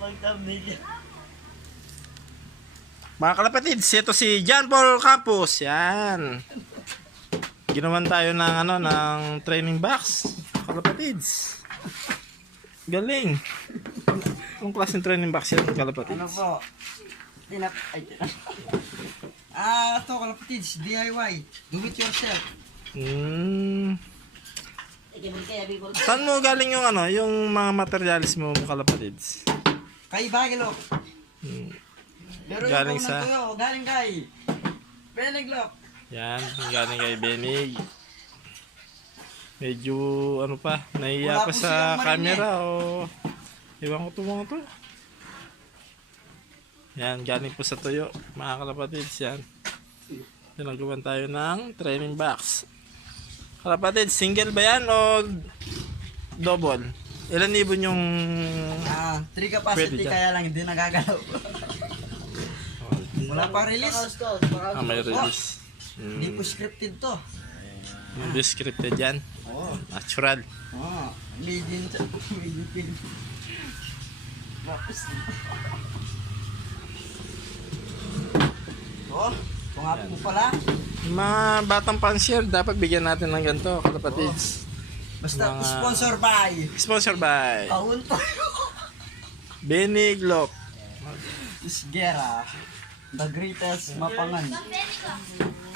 Mag-thumbnail. Mga kalapatids, ito si John Paul Campos. Yan. Ginawan tayo ng ano, ng training box. Kalapatids. Galing. Anong klaseng training box yan, kalapatids? Ano po? Ito kalapatids, DIY. Do it yourself. Saan mo galing yung ano, yung mga materials mo, kalapatids? Kay Bagelo. Pero Galing yung sa- tuyo, galing kay Beneglok. Yan, galing kay Benig. Medyo ano pa, nahiya Wala pa po sa silang camera o iwan ko to mga to. Yan, galing po sa tuyo, mga kalapatids. Yan. Ginagawan tayo ng training box. Kalapatids, single ba yan o double? Ilan ibon yung 3 Pwede capacity dyan. kaya lang hindi nagagalaw. Wala pa release. may release? Hindi po scripted to. Hindi scripted yan. Oo. Natural. Made in Philippines. Tapos. Ito nga po pala. Mga batang pansier, dapat bigyan natin ng ganito, kalapatids. Basta Mga- sponsor by Sponsor by Kaun to. Benig Lock. Isgera. The greatest mapangan.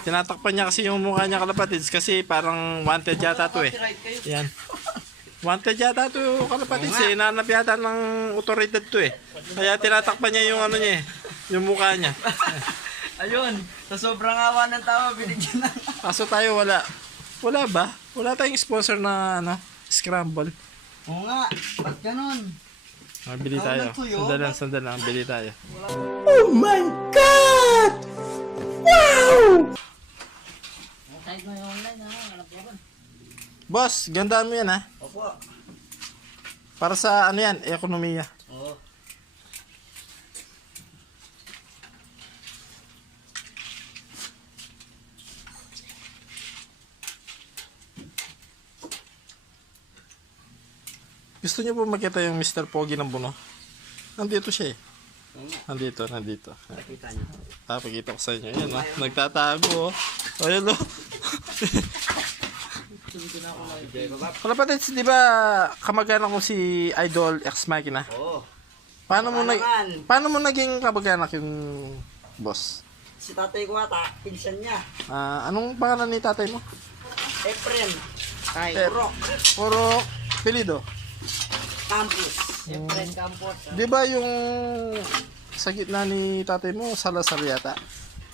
Tinatakpan niya kasi yung mukha niya, kalapatids, kasi parang wanted yata to eh. Yan. Wanted yata to, kalapatids eh. Inanap yata ng otoridad to eh. Kaya tinatakpan niya yung ano niya eh, yung mukha niya. Ayun, sa sobrang awa ng tao, binigyan na. Kaso tayo wala. Wala ba? Wala tayong sponsor na ano, scramble. Oo nga, ba't ganun? Bili tayo. Ano to yun? Sandal lang, bili tayo. Oh my God! Wow! Boss, ganda mo yan ha. Opo. Para sa ano yan, ekonomiya. Oo. Gusto niyo po makita yung Mr. Pogi ng Buno? Nandito siya eh. Nandito. Nakita niyo. Pakita ko sa inyo. Yan oh. Nagtatago oh. Ayun oh. Kalapatids, di ba kamag-anak mo si Idol X Machina? Oo. Paano mo naman. paano mo naging kamag-anak yung boss? Si tatay ko ata, pinsan niya. Anong pangalan ni tatay mo? Efren. Tay. Ep. Rock. Puro pilido. Campus. Efren Campus. Di ba yung sa gitna ni tatay mo, Salazar yata?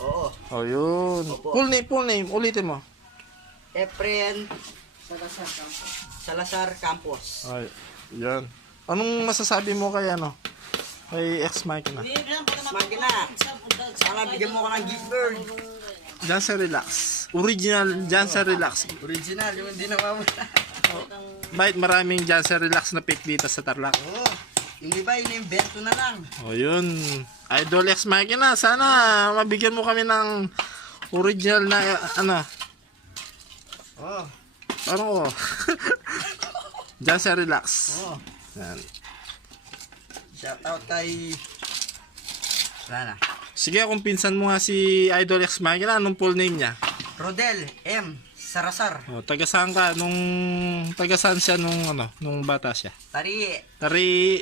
Oo. Oh, yun. Opo. Full name, ulitin mo. Efren Salazar Campos. Ay, yan. Anong masasabi mo kay ano? Kay X Machina? Magina. Sana bigyan mo ko ng gift bird. Jansen Relax. Original Jansen Relax. Original, yung hindi namamula. Bait, maraming Jansen Relax na pick dito sa Tarlac. Oo. Yung iba, in-invento na lang. O yun. Idol X Machina. Sana mabigyan mo kami ng original na ano. Oo. Ano ko? Jansen Relax. Oo. Yan. Shoutout kay... Sana. Sige, kung pinsan mo nga si Idol X Machina, anong full name niya? Rodel M. Sarasar. O, taga saan ka? Taga saan siya nung bata siya? Tari. Tari,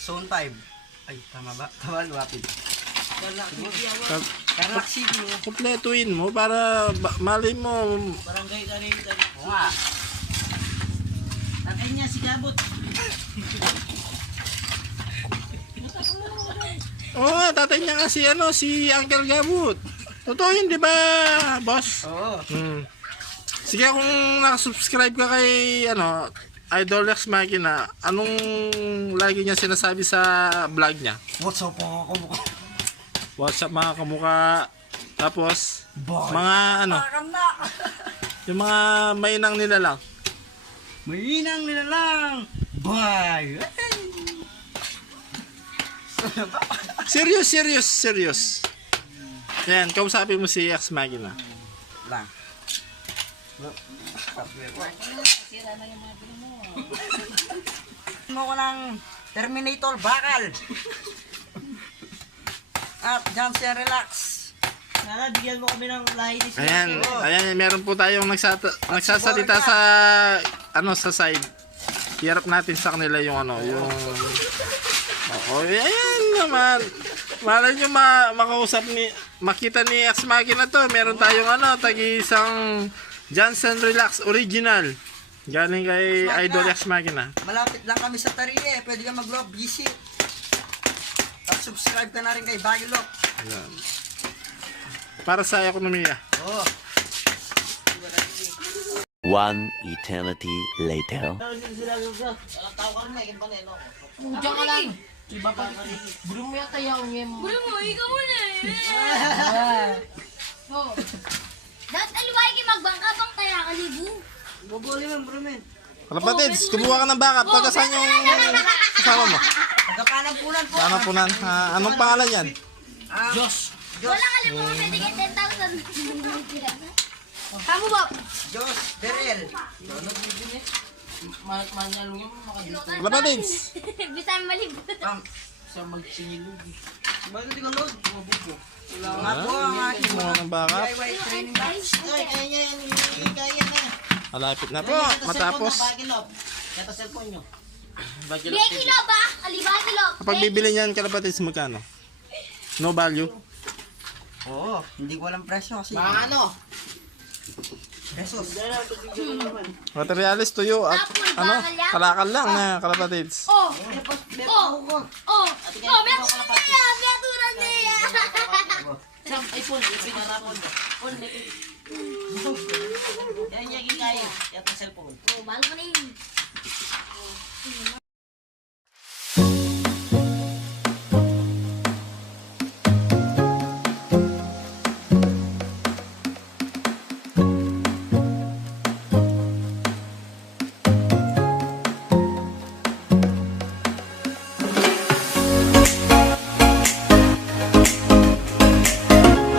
Zone 5. Ay, tama ba? Tama, luwapid. Tarlac City. kompletuin mo para mali mo. Barangay Tari. Oo nga. Tatay niya si Gabot. Oo nga, tatay niya nga si Uncle Gabut. Totoo yun, di ba, boss? Oo. Sige, kung nakasubscribe ka kay, Idol X Machina, anong lagi niya sinasabi sa vlog niya? What's up mga kamukha? What's up mga kamuka? Tapos, Boy. mga Pakam na! yung mga mainang nila lang. Mainang nila lang! Bye! Serious. Yan, kausapin mo si X Machina. Lang. Mo ko ng Terminator bakal. At Johnson Relax. Sana bigyan mo kami ng lahi ni Sir. Ayan, meron po tayong nagsasalita sa sa side. Hirap natin sa kanila yung yung ayan naman. Malay nyo makita ni Ex Machina to. Meron tayong tagi-isang Johnson Relax Original. Galing kay Idol Ex Machina. Malapit lang kami sa Tarie. Pwede ka mag-love visit. At subscribe ka na rin kay Bagilok. Ayan. Para sa ekonomiya. Oh. One eternity later. Diyan ka lang. Iba pa. Bulong mo yata yung mo. Bulong mo, ikaw muna eh. Dapat aliway kayo magbangka-bang kaya kalibu. Bubuli mo, bro, men. Kalapatids, kumuha ka ng backup. Taga saan yung kasama mo? Pagkapanampunan po. Ano po nan? Anong pangalan yan? Diyos. Wala kalibu mo, pwede kayo 10,000. Kamu, Bob. Diyos, Berel. Manyalong yung makadito. Kalapatids. Bisa malibot. Sa magsinilog. Bakit di ka load? Mga po ang aking Kumuha ng backup. DIY training box. Ay, kaya yan. Kaya na. Malapit na po. Matapos. Kata cellphone nyo. Biya kilo ba? Aliba kilo. Kapag bibili niyan kalapatids, magkano? No value? Oo, hindi ko alam presyo kasi. Mga ano? Pesos. Materialis tuyo at kalakal lang na kalapatids. Oh. Biya turan niya. Biya turan niya. Sa iPhone, pinarapon. Yan yung kaya. Kata cellphone. Oh, mahal mo na yun.